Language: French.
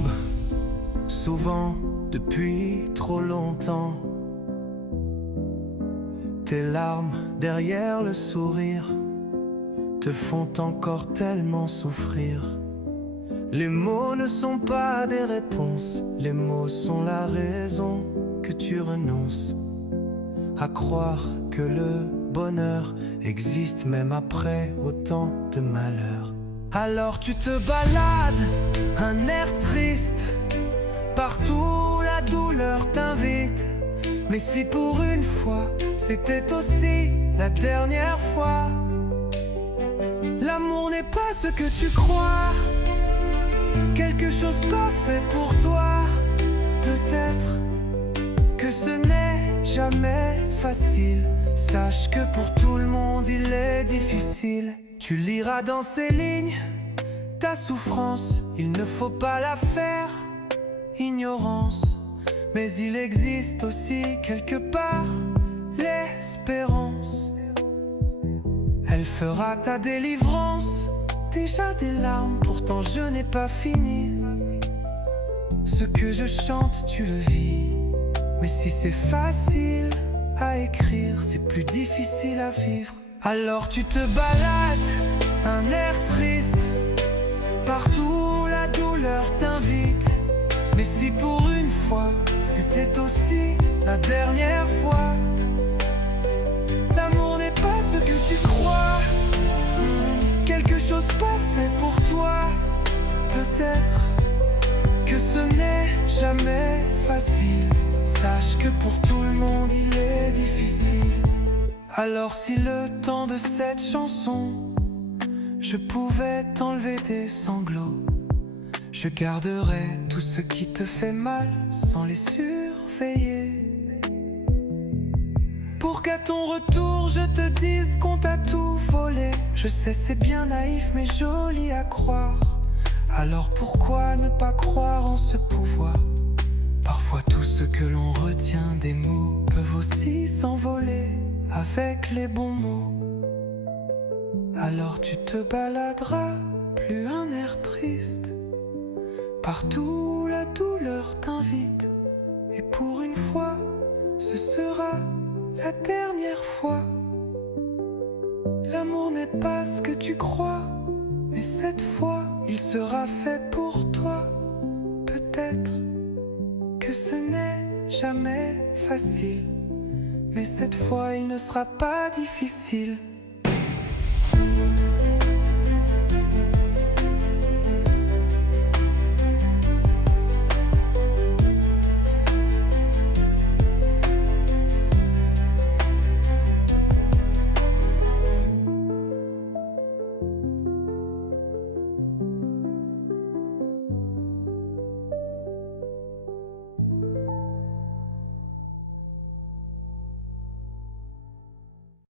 tombe, souvent depuis trop longtemps. Tes larmes derrière le sourire te font encore tellement souffrir. Les mots ne sont pas des réponses, les mots sont la raison que tu renonces à croire que le bonheur existe même après autant de malheur. Alors tu te balades, un air triste, partout la douleur t'invite. Mais si pour une fois, c'était aussi la dernière fois, l'amour n'est pas ce que tu crois, quelque chose pas fait pour toi. Peut-être que ce n'est jamais facile, sache que pour tout le monde il est difficile. Tu liras dans ces lignes ta souffrance, il ne faut pas la faire ignorance. Mais il existe aussi quelque part l'espérance. Elle fera ta délivrance. Déjà des larmes, pourtant je n'ai pas fini. Ce que je chante, tu le vis. Mais si c'est facile à écrire, c'est plus difficile à vivre. Alors tu te balades, un air triste, partout la douleur t'invite. Mais si pour une fois, c'était aussi la dernière fois, l'amour n'est pas ce que tu crois, quelque chose pas fait pour toi. Peut-être que ce n'est jamais facile, sache que pour tout le monde il est difficile. Alors si le temps de cette chanson, je pouvais t'enlever tes sanglots, je garderai tout ce qui te fait mal sans les surveiller. Pour qu'à ton retour je te dise qu'on t'a tout volé. Je sais c'est bien naïf mais joli à croire. Alors pourquoi ne pas croire en ce pouvoir? Parfois tout ce que l'on retient des mots peuvent aussi s'envoler avec les bons mots. Alors tu te baladeras, plus un air triste, partout la douleur t'invite. Et pour une fois, ce sera la dernière fois. L'amour n'est pas ce que tu crois, mais cette fois, il sera fait pour toi. Peut-être que ce n'est jamais facile, mais cette fois, il ne sera pas difficile.